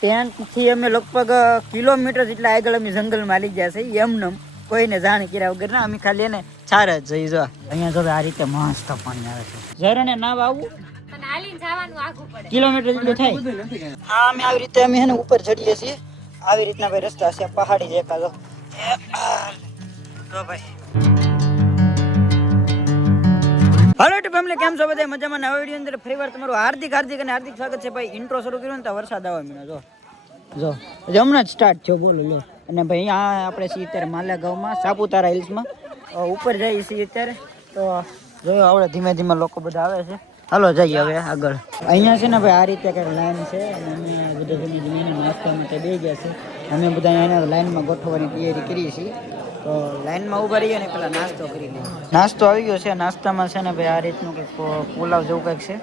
ત્યાંથી અમે લગભગ કિલોમીટર જેટલા આગળ અમે જંગલમાં આવી ગયા છે એમને કોઈને જાણ કર્યા વગર ના અમે ખાલી એને ચાર જ જઈ જો અહીંયા જો આ રીતે મસ્ત પાણી આવે છે ઝરણે નાવ આવવું કિલોમીટર જેટલું થાય હા અમે આવી રીતે અમે એને ઉપર ચડીએ છીએ આવી રીતના ભાઈ રસ્તા છે પહાડી જેકા તો ભાઈ હાલો ટુ ફેમિલી કેમ છો બધા મજામાં નવા વિડીયો અંદર ફરીવાર તમારું હાર્દિક અને હાર્દિક સ્વાગત છે ભાઈ ઇન્ટ્રો શરૂ કર્યો ને તો વરસાદ આવવા મીનો જો હમણાં જ સ્ટાર્ટ થયો બોલો લો અને ભાઈ આ આપણે છીએ અત્યારે માલેગાંવમાં સાપુતારા હિલ્સમાં ઉપર જઈએ છીએ અત્યારે તો જોયો આપણે ધીમે ધીમે લોકો બધા આવે છે હાલો જઈએ હવે આગળ અહીંયા છે ને ભાઈ આ રીતે કંઈક લાઈન છે અને અમે બધા ધીમે ધીમે નાસ્તા માટે બે ગયા છે અમે બધા એને લાઈનમાં ગોઠવવાની તૈયારી કરીએ છીએ તો લાઈનમાં ઊભા રહીએ ને પેલા નાસ્તો કરી લઈએ નાસ્તો આવી ગયો છે નાસ્તામાં છે ને ભાઈ આ રીતનું કંઈક પુલાવ જેવું કંઈક છે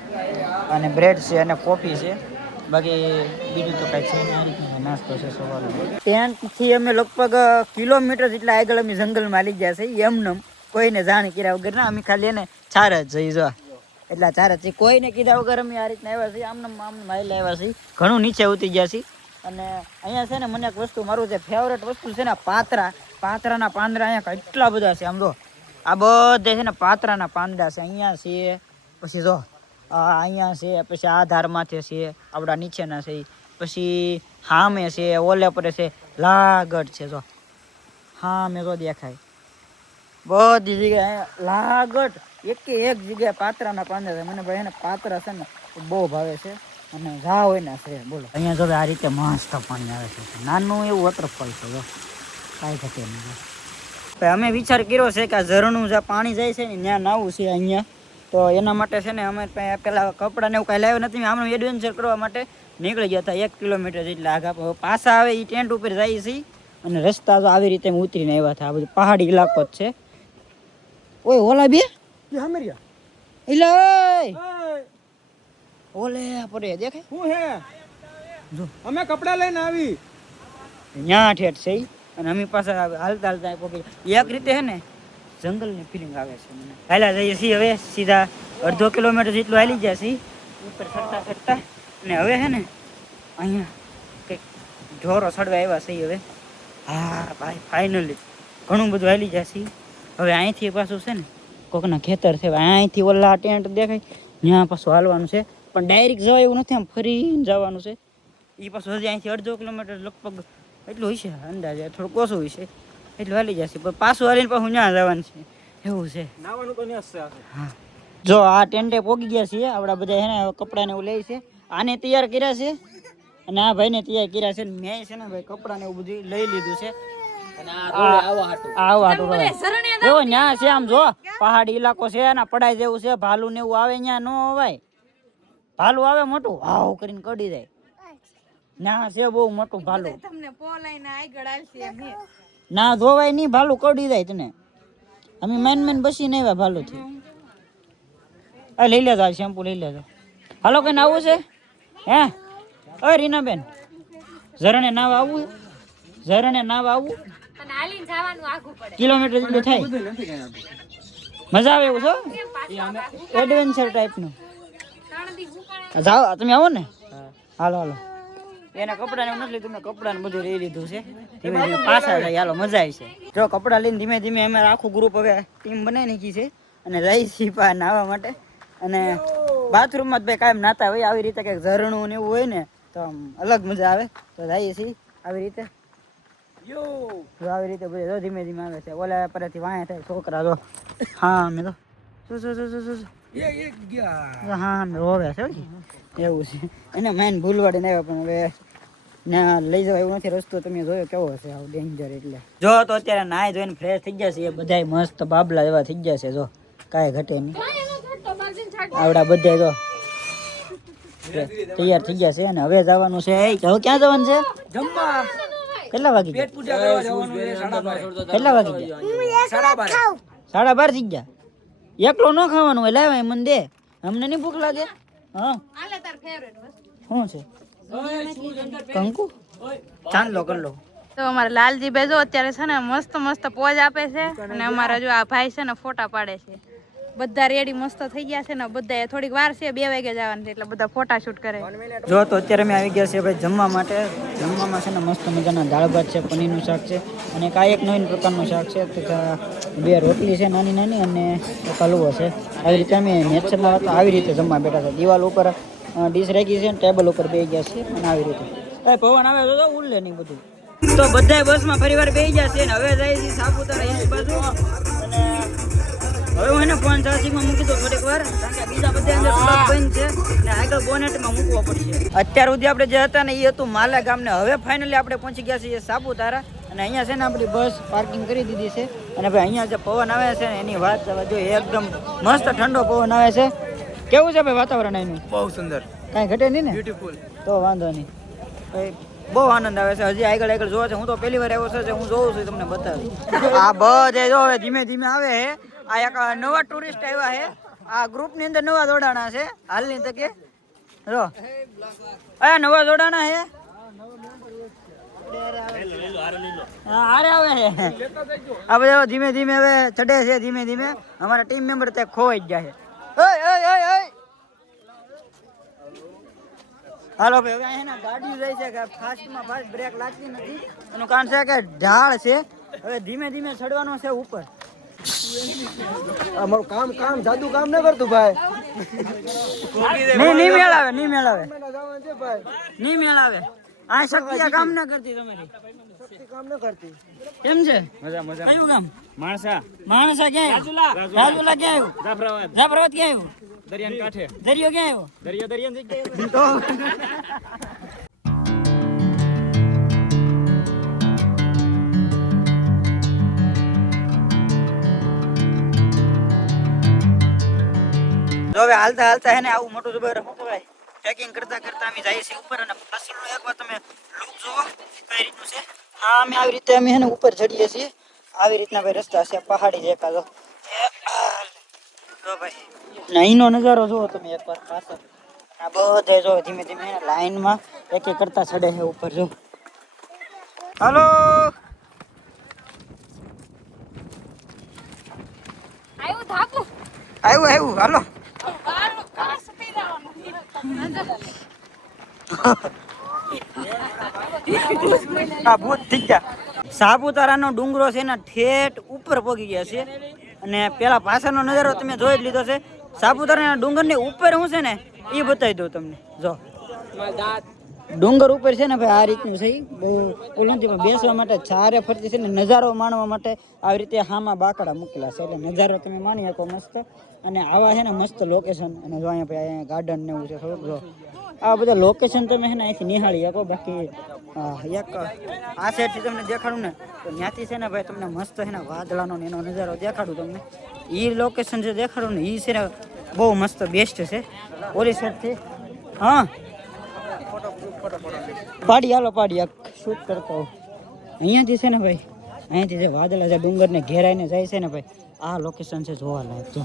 અને બ્રેડ છે અને કોફી છે બાકી બીજું તો કંઈક છે ને આ રીતનો નાસ્તો છે સવારનો ત્યાંથી અમે લગભગ કિલોમીટર જેટલા આગળ અમે જંગલમાં આવી ગયા છે એમને કોઈને જાણ કર્યા વગર ના અમે ખાલી એને ચાર જ જઈ જો એટલા ચાર જ છે કોઈને કીધા વગર અમે આ રીતના આવ્યા છીએ આમને માઇલ આવ્યા છીએ ઘણું નીચે ઉતરી ગયા છીએ અને અહીંયા છે ને મને એક વસ્તુ મારું જે ફેવરેટ વસ્તુ છે ને પાત્રાના પાંદડા અહીંયા કેટલા બધા છે આમ જો આ બધે છે ને પાત્રાના પાંદડા છે અહીંયા છે પછી જો અહીંયા છે પછી આ ધારમાંથી છે આપણા નીચેના છે પછી હામે છે ઓલે પર છે લાગડ છે જો હા મેં જો દેખાય બધી જગ્યાએ લાગડ એક જગ્યાએ પાત્રાના પાંદડા છે મને ભાઈ એને પાત્રા છે ને બહુ ભાવે છે અને ઘા હોય ને છે બોલો અહીંયા જો આ રીતે મસ્ત પાણી આવે છે નાનું એવું વોટરફોલ છે જો કાંઈ ઘટે નહીં અમે વિચાર કર્યો છે કે આ ઝરણું જ્યાં પાણી જાય છે ને ત્યાં નાવું છે અહીંયા તો એના માટે છે ને અમે પેલા કપડાને એવું કાંઈ લાવ્યો નથી આમ એડવેન્ચર કરવા માટે નીકળી ગયા હતા 1 કિલોમીટર જેટલા આગા પાછા આવે એ ટેન્ટ ઉપર જાય છે અને રસ્તા તો આવી રીતે ઉતરીને આવ્યા હતા આ બધું પહાડી ઇલાકો જ છે ઓય ઓલા બે ઓલે પડે દેખાય શું હે જો અમે કપડા લઈને આવી ન્યા ઠેઠ છે અને અમે પાછા હાલતા પહોંચી એક રીતે હે ને જંગલની ફિલિંગ આવે છે મને હાલા જઈએ છીએ હવે સીધા 1/2 કિલોમીટર જેટલું હાલી ગયા છીએ ઉપર ચડતા અને હવે હે ને અહીંયા કંઈક ઢોરો ચડવા આવ્યા છે હવે હા ભાઈ ફાઇનલી ઘણું બધું હાલી ગયા છીએ હવે અહીંથી પાછું છે ને કોકના ખેતર છે અહીંથી ઓલા ટેન્ટ દેખાય ત્યાં પાછું હાલવાનું છે પણ ડાયરેક્ટ જવાય એવું નથી આમ ફરીને જવાનું છે એ પાછું હજી અહીંથી 1/2 કિલોમીટર લગભગ એટલું હશે અંદાજે થોડુંક ઓછું હશે એટલું હાલી જશે પણ પાછું હાલીને પાછું ત્યાં જવાનું છે એવું છે હા જો આ ટેન્ટે પોગી ગયા છીએ આપણા બધા છે ને કપડાને એવું લે છે આને તૈયાર કર્યા છે અને આ ભાઈને તૈયાર કર્યા છે મેં છે ને ભાઈ કપડાને એવું બધું લઈ લીધું છે એવો ન્યા છે આમ જો પહાડી ઇલાકો છે ને પડાઈ જેવું છે ભાલું ને એવું આવે ન્યા ન અવાય ભાલું આવે મોટું હાવ કરીને કડી જાય ના છે બહુ મોટું ભાલું ના જોવાય નહીં ભાલું કડી જાય તને અમે મેન બસી નહીં આવ્યા ભાલું થી લઈ લેજો શેમ્પુ લઈ લેજો હાલો કઈ આવું છે હે અરે રીનાબેન ઝરણે નાવ આવવું કિલોમીટર જેટલું થાય મજા આવે એવું છો એડવેન્ચર ટાઈપનું જાઓ તમે આવો ને હાલો એના કપડાને નથી લીધું મેં કપડાને બધું લઈ લીધું છે ધીમે ધીમે પાછા જાય હાલો મજા આવી છે જો કપડાં લઈને ધીમે ધીમે અમે આખું ગ્રુપ હવે ટીમ બનાવી નાખી છે અને જઈ છીએ પા નાહવા માટે અને બાથરૂમમાં જ ભાઈ કાયમ નાતા હોય આવી રીતે કંઈક ઝરણું ને એવું હોય ને તો આમ અલગ મજા આવે તો જઈએ છીએ આવી રીતે આવી રીતે બધું ધીમે ધીમે આવે છે ઓલા પરથી વાંહે થાય છોકરા જો હા મેં તો હા મેં હોવે છે એવું છે એને મેન ભૂલવાડીને આવ્યા પણ હવે ના લઈ જવા એવું નથી રસ્તો તમે જોયો કેવો છે આવું ડેન્જર એટલે જો તો અત્યારે નાય જોઈને ફ્રેશ થઈ ગયા છે એ બધાય મસ્ત બાબલા જેવા થઈ ગયા છે જો કાંઈ ઘટે નહીં આવડા બધા જો તૈયાર થઈ ગયા છે અને હવે જવાનું છે હવે ક્યાં જવાનું છે જમવા કેટલા વાગી પેટ પૂજા કરવા જવાનું છે 12:30 કેટલા વાગી ગયા 12:30 થઈ ગયા એકલો ન ખાવાનું હોય લાવે મને દે અમને નહીં ભૂખ લાગે હા આલે તાર ફેવરેટ વસ્તુ શું છે કંકુ ચાંદલો કર લો તો અમારા લાલજી ભાઈ જો અત્યારે છે ને મસ્ત પોઝ આપે છે અને અમારા જો આ ભાઈ છે ને ફોટા પાડે છે બધા રેડી મસ્ત થઈ ગયા છે ને બધા થોડીક વાર છે 2 વાગે જવાનું છે એટલે બધા ફોટા શૂટ કરે. જો તો અત્યારે અમે આવી ગયા છીએ ભાઈ જમવા માટે. જમવામાં છે ને મસ્ત મજાના દાળ ભાત છે, પનીરનું શાક છે અને એક નવીન પ્રકારનું શાક છે. તથા 2 રોટલી છે નાની નાની અને એક હલવો છે. આવી રીતે અમે નેચરમાં હતા આવી રીતે જમવા બેઠા હતા. દિવાલ ઉપર ડીશ રાખી છે, ટેબલ ઉપર બેસી ગયા છે અને આવી રીતે પવન આવે તો ઉડલે નહીં બધું. તો બધા બસમાં ફરીવાર બેસી ગયા છે ને હવે જાય છે સાપુતારા એની બાજુ. અને હવે હું એને ફોન ચાર્જિંગમાં મૂકી દઉં થોડીક વાર, કારણ કે બીજા બધા અંદર પ્લગ બંધ છે ને આગળ બોનેટમાં મૂકવો પડશે. અત્યાર સુધી આપણે જે હતા ને એ હતું માલા ગામ ને હવે ફાઇનલી આપણે પહોંચી ગયા છીએ સાપુતારા. અને અહીંયા છે ને આપણી બસ પાર્કિંગ કરી દીધી છે. અને ભાઈ અહીંયા જે પવન આવે છે ને એની વાત જો એકદમ મસ્ત ઠંડો પવન આવે છે. કેવું છે ભાઈ વાતાવરણ એનું? બહુ સુંદર, કાંઈ ઘટે નહીં ને? બ્યુટીફુલ. તો વાંધો નહીં ભાઈ, બહુ આનંદ આવે છે. હજી આગળ જોવા છે. હું તો પહેલી વાર આવ્યો છે, હું જોઉં છું તમને બતાવી. આ બધે જો હવે ધીમે ધીમે આવે છે. આ એક નવા ટુરિસ્ટ આવ્યા છે. આ ગ્રુપની અંદર નવા જોડાણા છે હાલની તકે. જો આ નવા જોડાણા છે. હારે આવે છે આ બધા ધીમે ધીમે હવે ચડે છે. ધીમે ધીમે અમારા ટીમ મેમ્બર ત્યાં ખોવાઈ જ જાય છે. હાલો ભાઈ, હવે અહીંયા ગાડી જાય છે કે ફાસ્ટમાં ફાસ્ટ બ્રેક લાગતી નથી. એનું કારણ છે કે ઢાળ છે. હવે ધીમે ધીમે ચડવાનું છે ઉપર. અમારું કામ જાદુ કામ ન કરતું ભાઈ. નહીં મેળાવે, નહીં મેળાવે, નહીં મેળાવે. આ શક્તિ કામ ના કરતી તમારી કામ ન કરતી. કેમ છે? મજા મજા. કયું ગામ? માણસા ક્યાં આવ્યું? રાજુલા ક્યાં આવ્યું? જાફરાબાદ ક્યાં આવ્યું? દરિયાના કાંઠે. દરિયો ક્યાં આવ્યો? દરિયાની જગ્યાએ તો હવે હાલતા હાલતા હે ને આવું મોટું જબર શું કહેવાય ટ્રેકિંગ કરતા કરતા અમે જઈએ છીએ ઉપર. અને પાછળનો એકવાર તમે લુક જોવો કઈ રીતનું છે. હા, અમે આવી રીતે અમે હે ને ઉપર ચડીએ છીએ. આવી રીતના ભાઈ રસ્તા છે પહાડી જેકા. જો ભાઈ અહીંનો નજારો જુઓ તમે એકવાર પાછળ. આ બધે જો ધીમે ધીમે લાઈનમાં એક એક કરતા ચડે છે ઉપર. જો હાલો આવ્યું હાલો. આ ભૂત થઈ ગયા. સાપુતારાનો ડુંગરો છે ને ઠેઠ ઉપર પહોંચી ગયા છે. અને પેલા પાછળનો નજારો તમે જોઈ જ લીધો છે. સાપુતારાના ડુંગરની ઉપર શું છે ને એ બતાવી દઉં તમને. જો ડુંગર ઉપર છે ને ભાઈ આ રીતનું છે. બહુ ઓલું નથી, પણ બેસવા માટે ચારે ફરતી છે ને નજારો માણવા માટે આવી રીતે હામાં બાકડા મૂકેલા છે. એટલે નજારો તમે માણી શકો મસ્ત. અને આવા છે ને મસ્ત લોકેશન. અને જો અહીંયા ભાઈ અહીંયા ગાર્ડન ને એવું છે થોડુંક. જો આ બધા લોકેશન તમે છે ને અહીંથી નિહાળી શકો. બાકી એક આ સાઈડથી તમને દેખાડું ને તો ત્યાંથી છે ને ભાઈ તમને મસ્ત છે ને વાદળાનો એનો નજારો દેખાડું તમને. એ લોકેશન જે દેખાડું ને એ છે ને બહુ મસ્ત બેસ્ટ છે. ઓલી સાઈડથી હા પાડી હાલો પાડી એક શૂટ કરતો હોઉં. અહીંયાથી છે ને ભાઈ અહીંયાથી જે વાદળા જે ડુંગરને ઘેરાઈને જાય છે ને ભાઈ આ લોકેશન છે જોવા લાયક. જો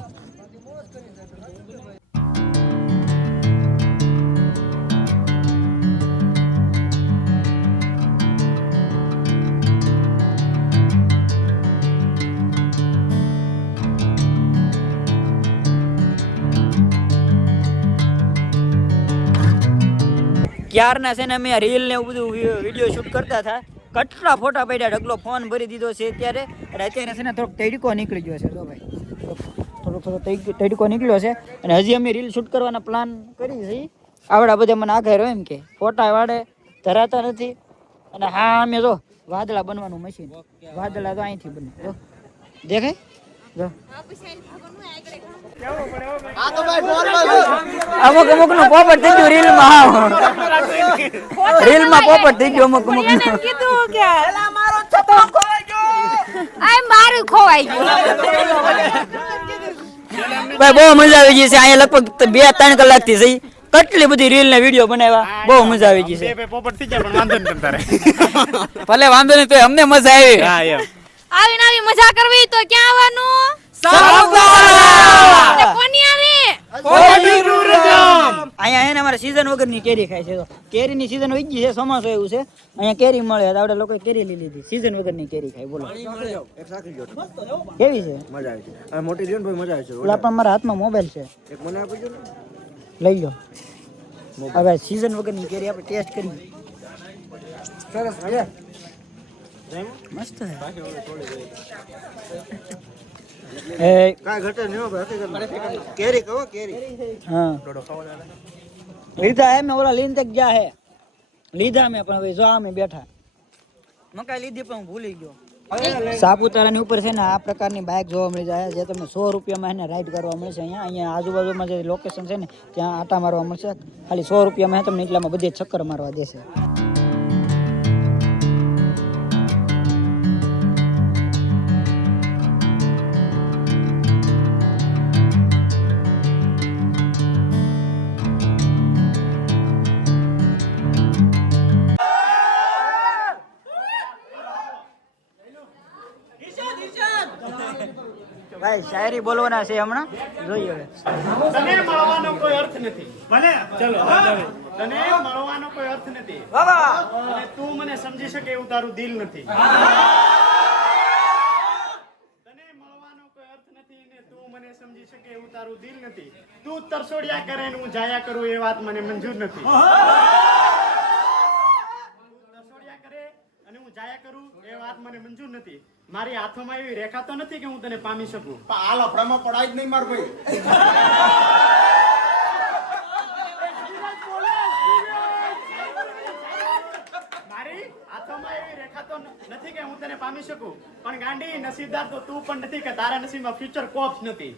ક્યારના છે ને અમે રીલ ને એવું બધું વિડીયો શૂટ કરતા હતા. કેટલા ફોટા પડ્યા, ઢગલો ફોન ભરી દીધો છે અત્યારે. અને અત્યારે છે ને થોડોક તડકો નીકળી ગયો છે. જો ભાઈ થોડો તડકો નીકળ્યો છે. અને હજી અમે રીલ શૂટ કરવાના પ્લાન કરી છે. આવડા બધા મને આઘાર એમ કે ફોટા વાળે ધરાતા નથી. અને હા અમે જો વાદળા બનવાનું મશીન. વાદળા તો અહીંથી બને. જો દેખાય? જો અમુક નું પોપટ થઈ ગયું રીલમાં. રીલમાં પોપટ થઈ ગયું અમુક નું. મારું ખોવાઈ ગયું. ભાઈ બહુ મજા આવી ગઈ છે. અહીંયા લગભગ 2-3 કલાક થી જઈ કેટલી બધી રીલ ને વિડીયો બનાવ્યા. બહુ મજા આવી ગઈ છે. ભલે વાંધો નહીં, તો અમને મજા આવી. આવી મજા કરવી તો ક્યાં આવવાનું? કોની આવી અહીંયા હે ને અમારે સીઝન વગરની કેરી ખાય છે. તો કેરીની સીઝન વહી ગઈ છે, ચોમાસું એવું છે, અહીંયા કેરી મળે તો આપણે લોકોએ કેરી લઈ લીધી. સીઝન વગરની કેરી ખાય. બોલો એક સાકી ગયો કેવી છે? મજા આવી છે. આ મોટી લ્યો ને ભાઈ મજા આવે છે. ઓલા પણ મારા હાથમાં મોબાઈલ છે, એક મને આપી દો ને. લઈ લો. હવે સીઝન વગરની કેરી આપણે ટેસ્ટ કરીએ. સરસ મજા. મસ્ત છે. કાંઈ ઘટે નહીં હો ભાઈ, હકીકતમાં. કેરી કહો કેરી. હા લીધા હે મેં, ઓલા લીન તક ગયા હે, લીધા મેં, પણ હવે જો અમે બેઠા મકાઈ લીધી પણ હું ભૂલી ગયો. સાપુતારાની ઉપર છે ને આ પ્રકારની બાઇક જોવા મળી જાય, જે તમને 100 રૂપિયામાં એને રાઈડ કરવા મળશે. અહીંયા આજુબાજુમાં જે લોકેશન છે ને ત્યાં આટા મારવા મળશે. ખાલી 100 રૂપિયામાં તમને એટલામાં બધે ચક્કર મારવા દેશે. ભાઈ શાયરી બોલવાના છે હમણાં, જોઈએ હવે. તને મળવાનો કોઈ અર્થ નથી. ભલે ચલો તને મળવાનો કોઈ અર્થ નથી. અને તું મને સમજી શકે એવું તારું દિલ નથી. તને મળવાનો કોઈ અર્થ નથી ને તું મને સમજી શકે એવું તારું દિલ નથી. તું તરસોડિયા કરે ને હું જાયા કરું એ વાત મને મંજૂર નથી. તરસોડિયા કરે અને હું જાયા કરું એ વાત મને મંજૂર નથી. મારી હાથોમાં એવી રેખા તો નથી કે હું તને પામી શકું. હાલ અફડામાં પડાય જ નહીં માર ભાઈ. મારી હાથોમાં એવી રેખા તો નથી કે હું તને પામી શકું. પણ ગાંડી નસીબદાર તો તું પણ નથી કે તારા નસીબમાં ફ્યુચર કોપ્સ નથી.